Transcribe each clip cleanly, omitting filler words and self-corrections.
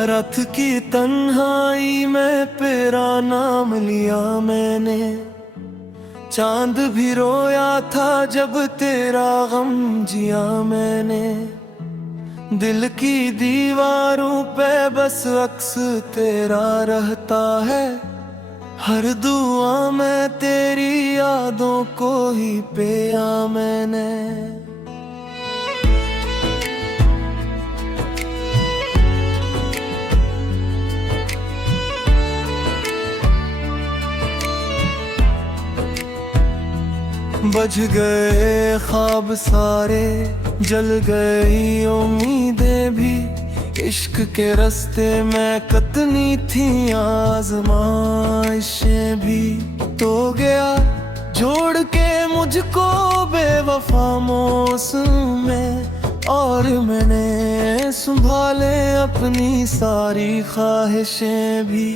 रथ की तन्हाई में तेरा नाम लिया मैंने। चांद भी रोया था जब तेरा गम जिया मैंने। दिल की दीवारों पे बस अक्स तेरा रहता है। हर दुआ में तेरी यादों को ही पिया मैंने। बज गए ख्वाब सारे, जल गई उम्मीदें भी। इश्क के रास्ते में कतनी थी आजमाइशें भी। तो गया जोड़ के मुझको बेवफा मौसम में, और मैंने संभाले अपनी सारी ख्वाहिशें भी।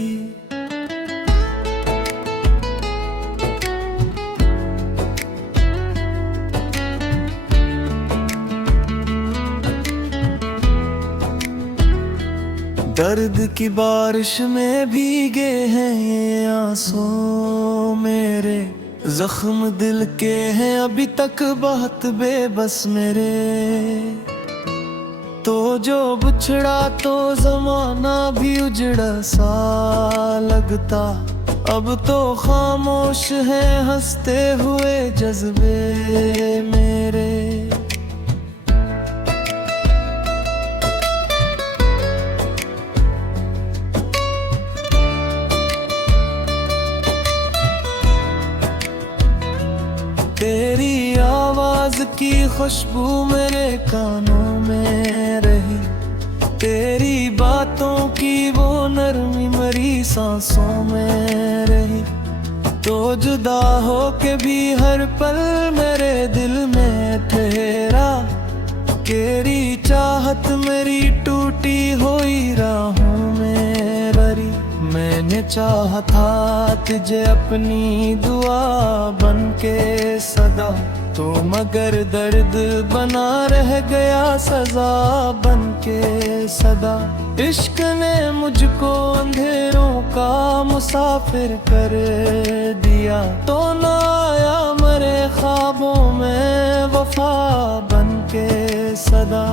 दर्द की बारिश में भीगे हैं ये आंसू मेरे। जख्म दिल के हैं अभी तक बहुत बेबस मेरे। तो जो बिछड़ा तो जमाना भी उजड़ा सा लगता। अब तो खामोश है हंसते हुए जज्बे मेरे। तेरी आवाज की खुशबू मेरे कानों में रही। तेरी बातों की वो नरमी मेरी सांसों में रही। तो जुदा हो के भी हर पल मेरे दिल में ठहरा। तेरी चाहत मेरी टूटी हुई राहों में भरी। मैंने चाहा था तुझे अपनी दुआ बन के सदा, तो मगर दर्द बना रह गया सजा बन के सदा। इश्क ने मुझको अंधेरों का मुसाफिर कर दिया। तो ना आया मेरे ख्वाबों में वफा बन के सदा।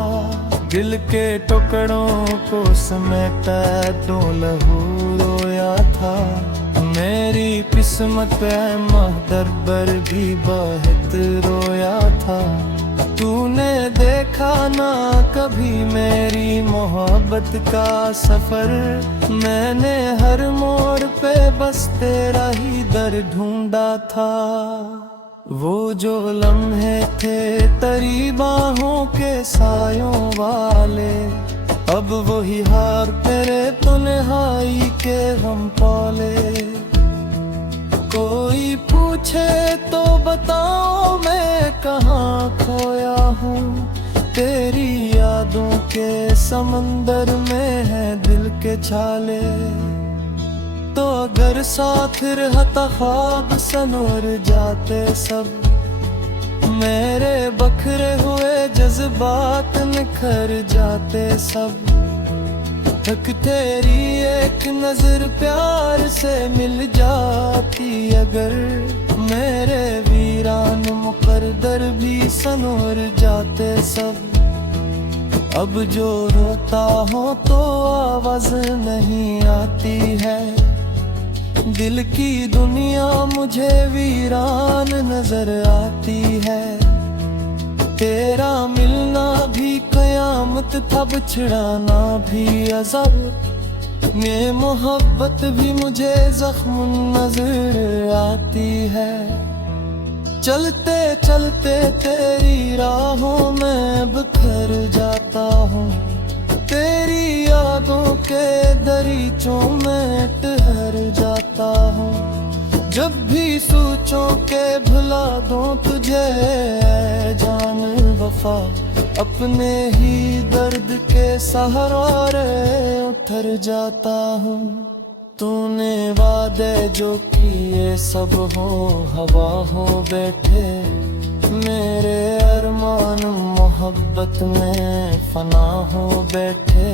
दिल के टुकड़ों को समेटा दो लहू रोया था। मेरी किस्मत पे महदर पर भी बहुत रोया था। तूने देखा ना कभी मेरी मोहब्बत का सफर। मैंने हर मोड़ पे बस तेरा ही दर ढूंढा था। वो जो लम्हे थे तेरी बाहों के सायों वाले, अब वही हार तेरे तन्हाई के हम पाले। कोई पूछे तो बताओ मैं कहाँ खोया हूँ। तेरी यादों के समंदर में है दिल के छाले। तो अगर साथ रहता ख्वाब सनोर जाते सब। मेरे बखरे हुए जज्बात निखर जाते सब। तक तेरी एक नजर प्यार से मिल जाती अगर। मेरे वीरान मुकद्दर भी सनोर जाते सब। अब जो रोता हो तो आवाज नहीं आती है। दिल की दुनिया मुझे वीरान नजर आती है। तेरा मिलना भी कयामत था, बिछड़ाना भी अज़ब। ये मोहब्बत भी मुझे जख्म नजर आती है। चलते चलते तेरी राहों में बिखर जाता हूँ। तेरी यादों के दरीचों में ठहर जाता हूँ। जब भी सोचूं के भुला दूं तुझे जान वफा। अपने ही दर्द के सहारे उतर जाता हूँ। तूने वादे जो किए सब हो हवा हो बैठे। मेरे अरमान मोहब्बत में फना हो बैठे।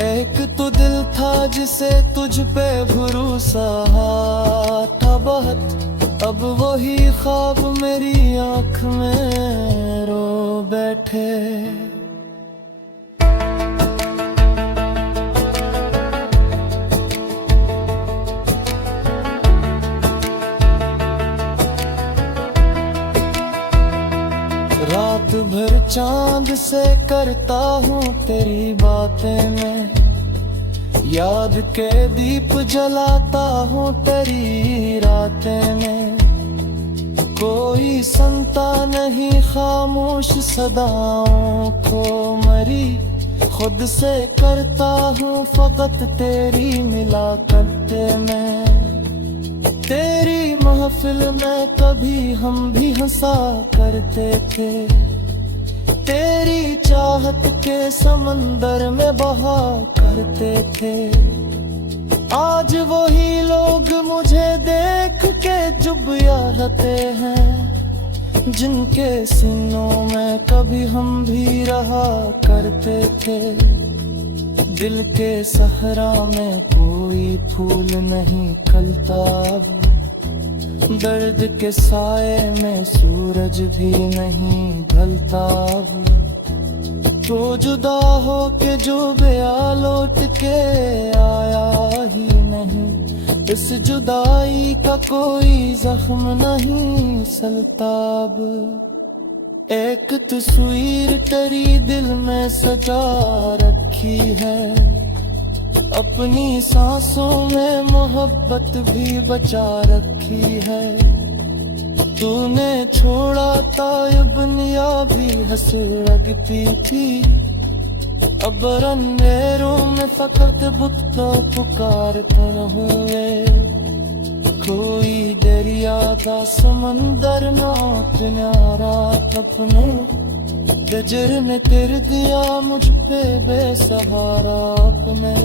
एक तो दिल था जिसे तुझ पे भरोसा था बहुत, अब वही ख्वाब मेरी आँख में रो बैठे। रात भर चांद से करता हूँ तेरी बातें मैं, याद के दीप जलाता हूँ तेरी रातें में। कोई सुनता नहीं खामोश सदाओं को मरी, खुद से करता हूँ फकत तेरी मिला करते मैं। तेरी महफिल में कभी हम भी हंसा करते थे, तेरी चाहत के समंदर में बहा करते थे। आज वही लोग मुझे देख के जुबियाते हैं, जिनके सीनों में कभी हम भी रहा करते थे। दिल के सहरा में कोई फूल नहीं खिलता अब, दर्द के साए में सूरज भी नहीं ढलता अब। तो जुदा हो के जो गया लौट के आया ही नहीं, इस जुदाई का कोई जख्म नहीं सलता अब। एक तस्वीर तेरी दिल में सजा रखी है, अपनी सांसों में मोहब्बत भी बचा रखी है। तूने छोड़ा था दुनिया भी हंस लगती थी, अब अंधेरों में फकत बुत्ता पुकार कर हुए। कोई दरिया दा समंदर ना किनारा अपने, नजर ने तेर दिया मुझ पे बेसहारा अपने।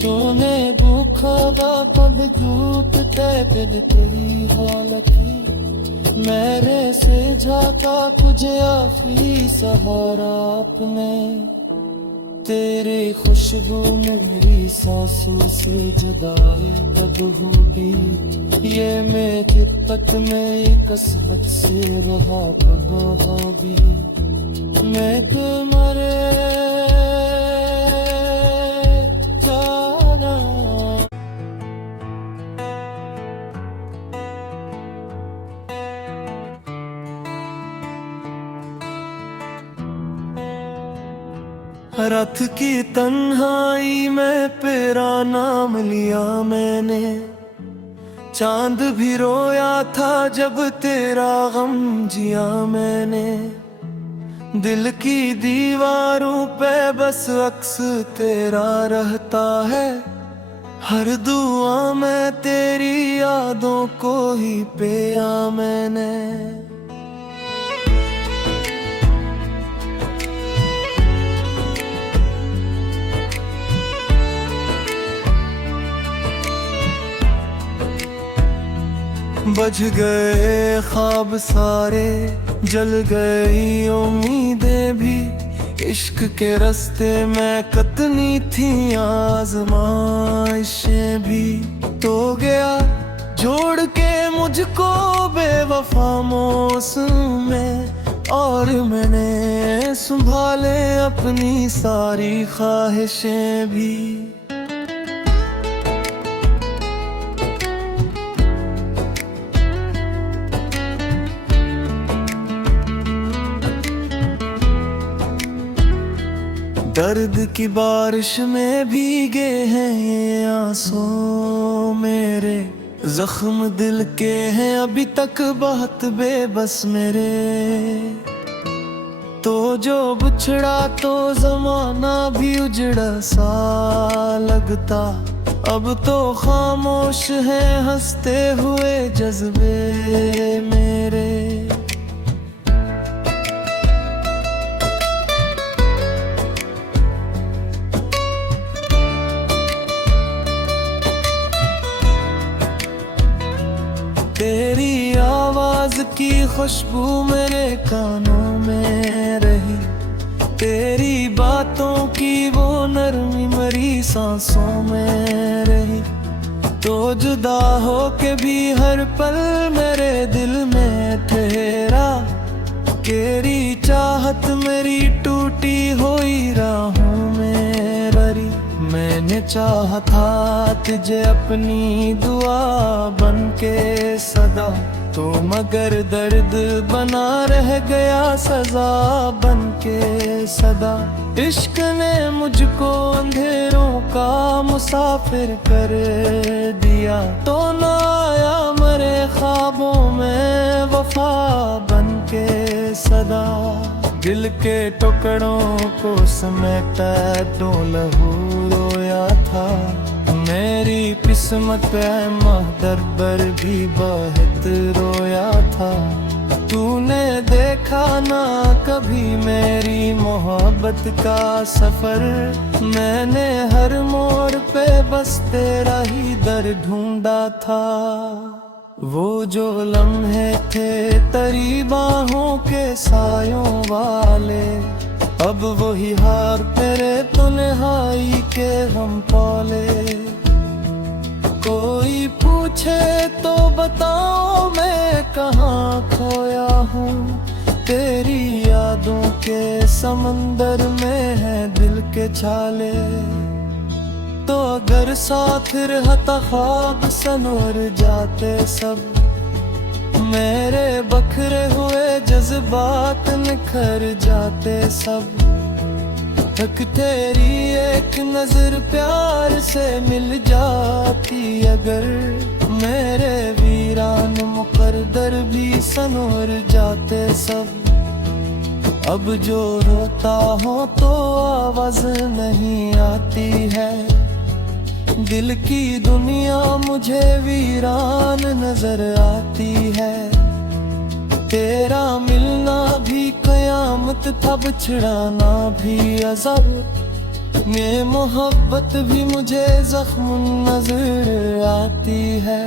तूने भूखा कब धूप ते दिल तेरी हालत, मेरे से झाका तुझे आखिरी सहारा अपने। तेरी खुशबू में मेरी सांसों से जुदाई तब होगी, ये मेरी पत में कसरत से रहा भी। मैं तुम्हारे रथ की तन्हाई में तेरा नाम लिया मैंने, चांद भी रोया था जब तेरा गम जिया मैंने। दिल की दीवारों पे बस अक्स तेरा रहता है, हर दुआ में तेरी यादों को ही पिया मैंने। बज गए ख्वाब सारे, जल गई उम्मीदें भी, इश्क के रास्ते में कतनी थी आजमाइशें भी। तो गया जोड़ के मुझको बेवफा मौसम में, और मैंने संभाले अपनी सारी ख्वाहिशें भी। दर्द की बारिश में भीगे हैं ये आंसू मेरे, जख्म दिल के हैं अभी तक बहुत बेबस मेरे। तो जो बिछड़ा तो जमाना भी उजड़ा सा लगता, अब तो खामोश है हंसते हुए जज्बे मेरे। तेरी आवाज की खुशबू मेरे कानों में रही, तेरी बातों की वो नरमी मरी सांसों में रही, तो जुदा हो के भी हर पल मेरे दिल में ठहरा। तेरी चाहत मेरी टूटी हुई राहों में भरी। मैंने चाहा था तुझे अपनी दुआ बन के सदा, तो मगर दर्द बना रह गया सजा बन के सदा। इश्क ने मुझको अंधेरों का मुसाफिर कर दिया, तो ना आया मरे ख्वाबों में वफा बन के सदा। दिल के टुकड़ों को समेटा तो लहू रोया था, मेरी किस्मत पे महदर पर भी बहुत रोया था। तूने देखा ना कभी मेरी मोहब्बत का सफर, मैंने हर मोड़ पे बस तेरा ही दर ढूंढा था। वो जो लम्हे थे तेरी बाहों के सायों वाले, अब वही हार तेरे तन्हाई के हम पौले। कोई पूछे तो बताओ मैं कहाँ खोया हूँ, तेरी यादों के समंदर में है दिल के छाले। तो अगर साथ रहता ख्वाब सनोर जाते सब, मेरे बखरे हुए जज्बात निखर जाते सब। तक तेरी एक नजर प्यार से मिल जाती अगर, मेरे वीरान मुकद्दर भी सनोर जाते सब। अब जो रोता हो तो आवाज नहीं आती है, दिल की दुनिया मुझे वीरान नजर आती है। तेरा मिलना भी कयामत था, बिछड़ाना भी अज़ब, ये मोहब्बत भी मुझे जख्म नजर आती है।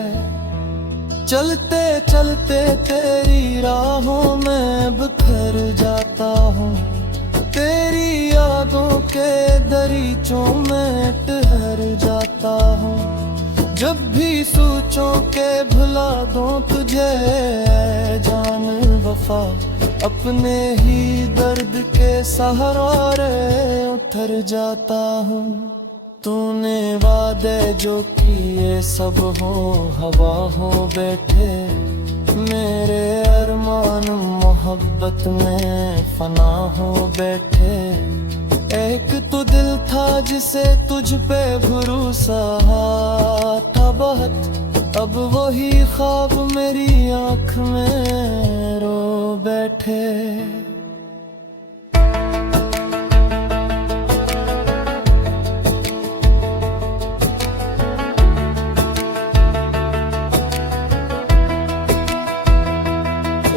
चलते चलते तेरी राहों में बिखर जाता हूँ, तेरी यादों के दरीचों में ठहर जाता हूँ। जब भी सोचूं के भुला दूं तुझे जान वफा, अपने ही दर्द के सहारे उतर जाता हूँ। तूने वादे जो किए सब हो हवा हो बैठे, मेरे अरमान मोहब्बत में फना हो बैठे। एक तो दिल था जिसे तुझ पे भरोसा था बहुत, अब वही ख्वाब मेरी आँख में रो बैठे।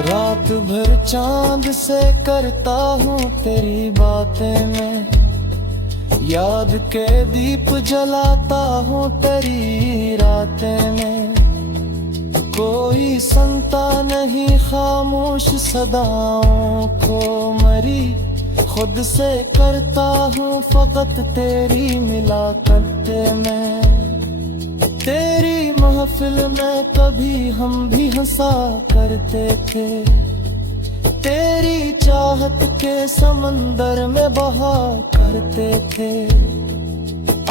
रात भर चांद से करता हूँ तेरी बातें में, याद के दीप जलाता हूँ तेरी रातें में। कोई सुनता नहीं खामोश सदाओं को मरी, खुद से करता हूँ फकत तेरी मिला करते में। तेरी महफिल में कभी हम भी हंसा करते थे, तेरी चाहत के समंदर में बहा करते थे।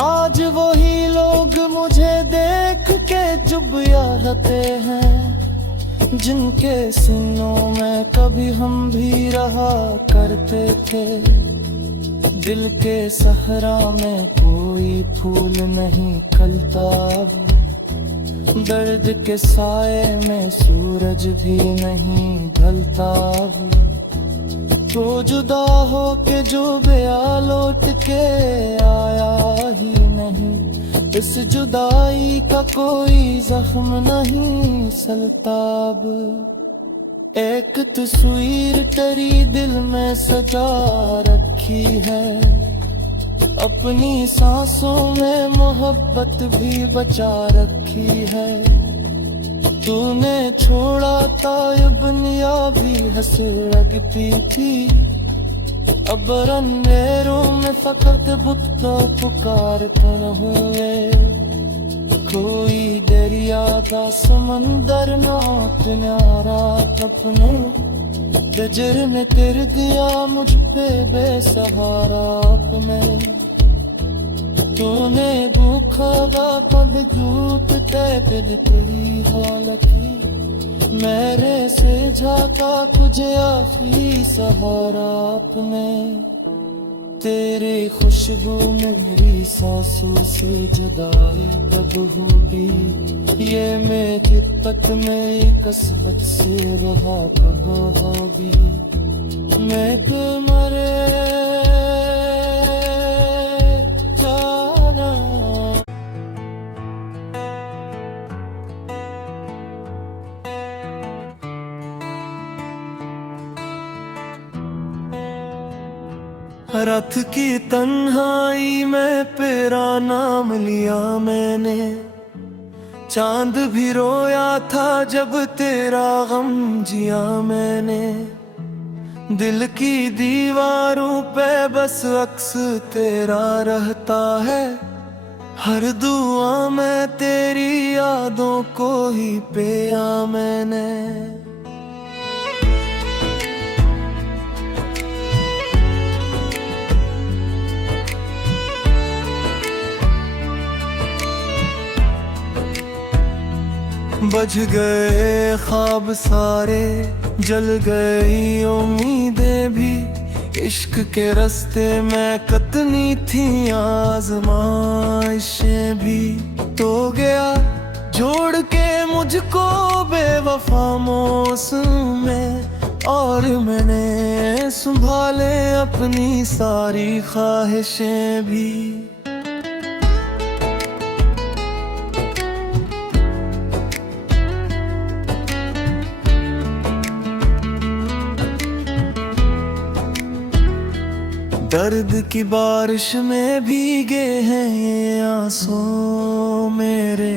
आज वही लोग मुझे देख के जुबिया रहते हैं, जिनके सीनों में कभी हम भी रहा करते थे। दिल के सहरा में कोई फूल नहीं खिलता अब, दर्द के साए में सूरज भी नहीं ढलता अब। तो जुदा हो के जो गया लौट के आया ही नहीं, इस जुदाई का कोई जख्म नहीं सलता अब। एक तस्वीर तेरी दिल में सजा रखी है, अपनी सांसों में मोहब्बत भी बचा रखी है। तूने छोड़ा था ये दुनिया भी हंस लगती थी, अब अंधेरों में फकत बुत्ता पुकारता हुए, कोई दरिया दा समंदर नात न्यारा अपने बजर ने कर दिया मुझ पे बेसहारा अपने। तूने भूखा दा पद जूत ते दिल तेरी हालती, मेरे से झाका तुझे आखिरी सहारा अपने। तेरी खुशबू में मेरी सांसों से जुदाई तब होगी, ये मेरी तक में कसवत से रहा होगी। मैं तो मरे जाना। रात की तन्हाई में तेरा नाम लिया मैंने, चांद भी रोया था जब तेरा गम जिया मैंने। दिल की दीवारों पे बस अक्स तेरा रहता है, हर दुआ में तेरी यादों को ही पिया मैंने। बज गए ख्वाब सारे, जल गई उम्मीदें भी, इश्क के रास्ते में कतनी थी आजमाइशें भी। तो गया जोड़ के मुझको बेवफा मौसम में, और मैंने संभाले अपनी सारी ख्वाहिशें भी। दर्द की बारिश में भीगे हैं ये आंसू मेरे,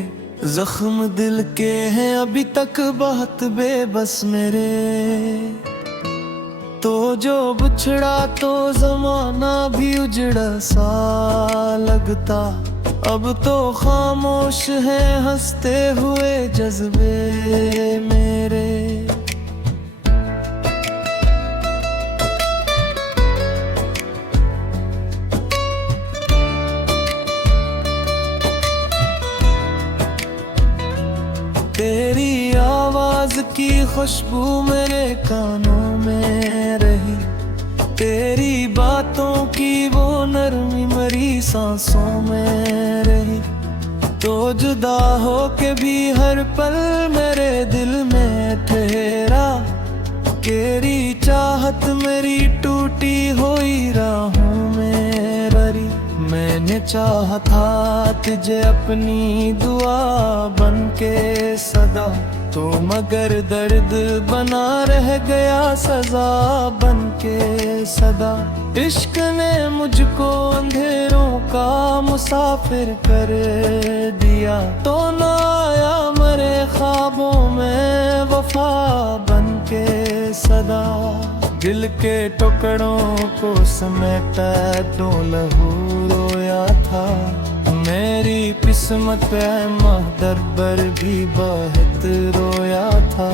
जख्म दिल के हैं अभी तक बहुत बेबस मेरे। तो जो बिछड़ा तो जमाना भी उजड़ा सा लगता, अब तो खामोश है हंसते हुए जज्बे मेरे। तेरी आवाज की खुशबू मेरे कानों में रही, तेरी बातों की वो नरमी मेरी सांसों में रही। तो जुदा हो के भी हर पल मेरे दिल में ठहरा, तेरी चाहत मेरी टूटी हुई राहों में भरी। मैंने चाहा था तुझे अपनी दुआ बन के सदा, तो मगर दर्द बना रह गया सजा बन के सदा। इश्क ने मुझको अंधेरों का मुसाफिर कर दिया, तो ना आया मेरे ख्वाबों में वफा बन के सदा। दिल के टुकड़ों को समेटा दो लहू रोया था, मेरी किस्मत पे महदर पर भी बहुत रोया था।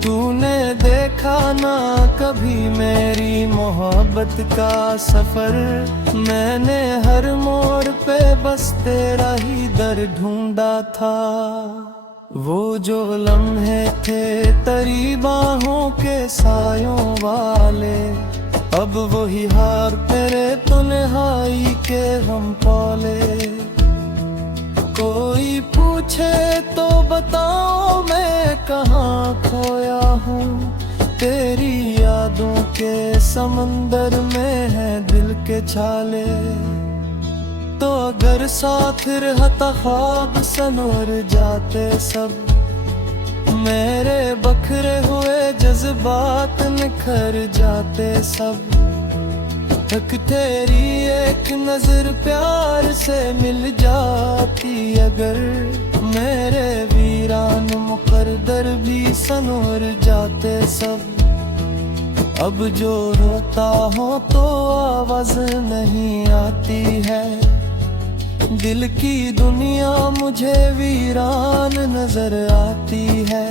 तूने देखा ना कभी मेरी मोहब्बत का सफर, मैंने हर मोड़ पे बस तेरा ही दर ढूंढा था। वो जो लम्हे थे तेरी बाहों के सायों वाले, अब वही हार तेरे तन्हाई के हम पाले। कोई पूछे तो बताओ मैं कहाँ खोया हूँ, तेरी यादों के समंदर में है दिल के छाले। तो अगर साथ रहता ख्वाब सनवर जाते सब, मेरे बखरे हुए जज्बात निखर जाते सब। तक तेरी एक नजर प्यार से मिल जाती अगर, मेरे वीरान मुकद्दर भी सनवर जाते सब। अब जो रोता हो तो आवाज नहीं आती है। दिल की दुनिया मुझे वीरान नजर आती है।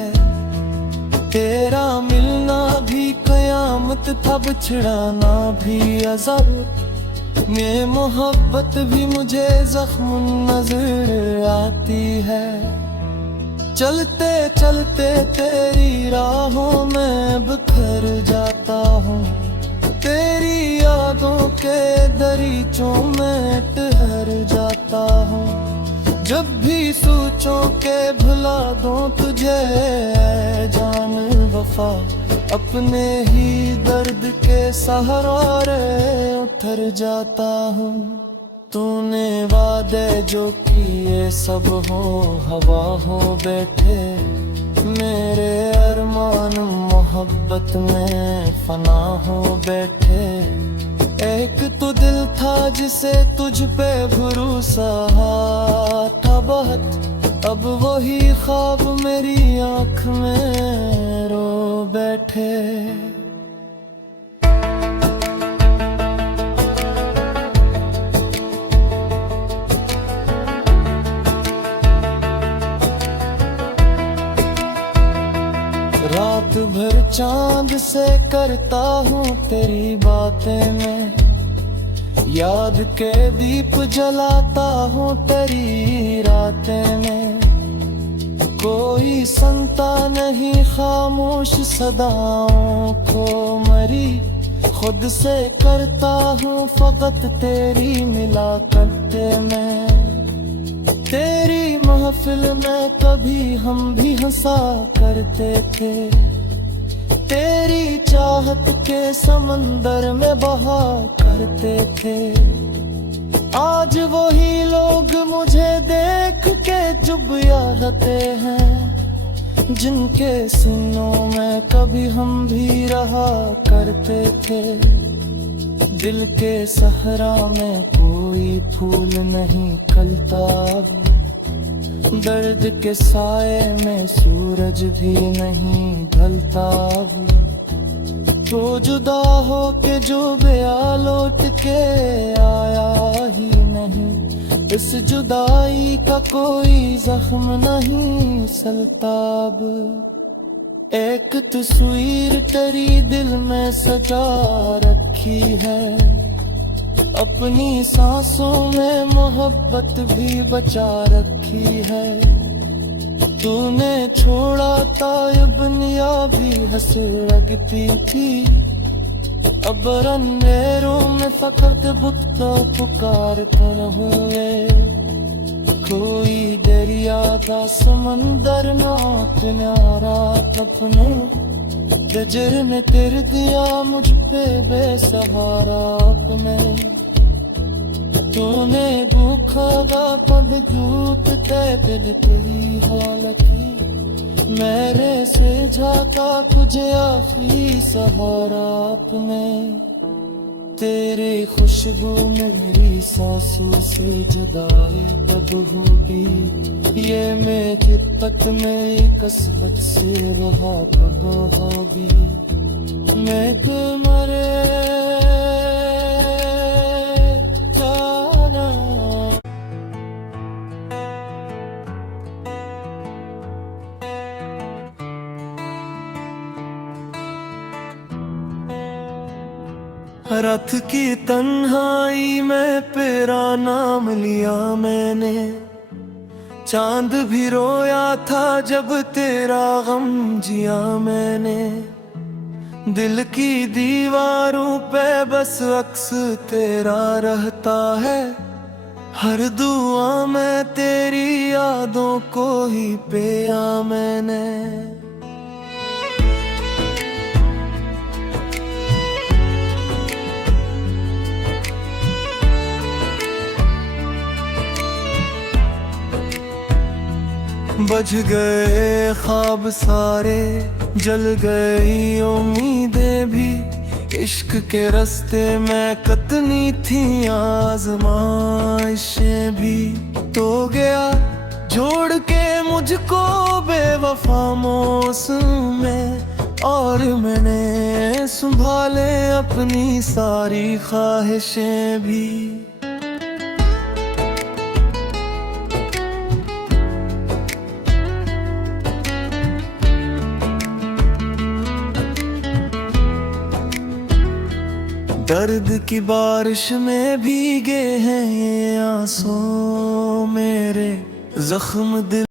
तेरा मिलना भी कयामत था, बिछड़ाना भी अज़ब। ये मोहब्बत भी मुझे जख्म नजर आती है। चलते चलते तेरी राहों में बिखर जाता हूँ। तेरी यादों के दरीचों में ठहर जाता हूँ। जब भी सोचूं के भुला दूं तुझे जान वफा, अपने ही दर्द के सहारे उतर जाता हूँ। तूने वादे जो किए सब हो हवा हो बैठे। मेरे अरमान मोहब्बत में फना हो बैठे। एक तो दिल था जिसे तुझ पे भरोसा था बहुत, अब वही ख्वाब मेरी आँख में रो बैठे। रात भर चांद से करता हूँ तेरी बातें में, याद के दीप जलाता हूँ तेरी रातें में। कोई सुनता नहीं खामोश सदाओं को मरी, खुद से करता हूँ फकत तेरी मिलाकत में। तेरी महफिल में कभी हम भी हंसा करते थे। तेरी चाहत के समंदर में बहा करते थे। आज वही लोग मुझे देख के चुप रहते हैं, जिनके सीनों में कभी हम भी रहा करते थे। दिल के सहरा में कोई फूल नहीं खिलता अब, दर्द के साए में सूरज भी नहीं ढलता अब। तो जुदा हो के जो गया लौट के आया ही नहीं, इस जुदाई का कोई जख्म नहीं सलता अब। एक तस्वीर तेरी दिल में सजा रखी है, अपनी सांसों में मोहब्बत भी बचा रखी है। तूने छोड़ा था ये दुनिया भी हंस लगती थी, अब अंधेरों में फकत बुकता पुकार कर हुए। कोई दरिया का समंदर ना किनारा अपने, नजर ने तेर दिया मुझ पे बेसहारा अपने। तूने भूखा पद झूठ ते दिल तेरी हालत, मेरे से झाका तुझे आखिरी सहारा अपने। तेरी खुशबू में मेरी सांसों से जुदाई तब होगी, ये मेरी पत में कसमत से रहा होगी। मैं तुम्हारे जाना। रथ की तन्हाई में तेरा नाम लिया मैंने, चांद भी रोया था जब तेरा गम जिया मैंने। दिल की दीवारों पे बस अक्स तेरा रहता है, हर दुआ में तेरी यादों को ही पिया मैंने। बज गए ख्वाब सारे, जल गई उम्मीदें भी, इश्क के रास्ते में कतनी थी आजमाइशें भी। तो गया जोड़ के मुझको बेवफा मौसम में, और मैंने संभाल ले अपनी सारी ख्वाहिशें भी। दर्द की बारिश में भीगे हैं ये आंसू मेरे, जख्म दिल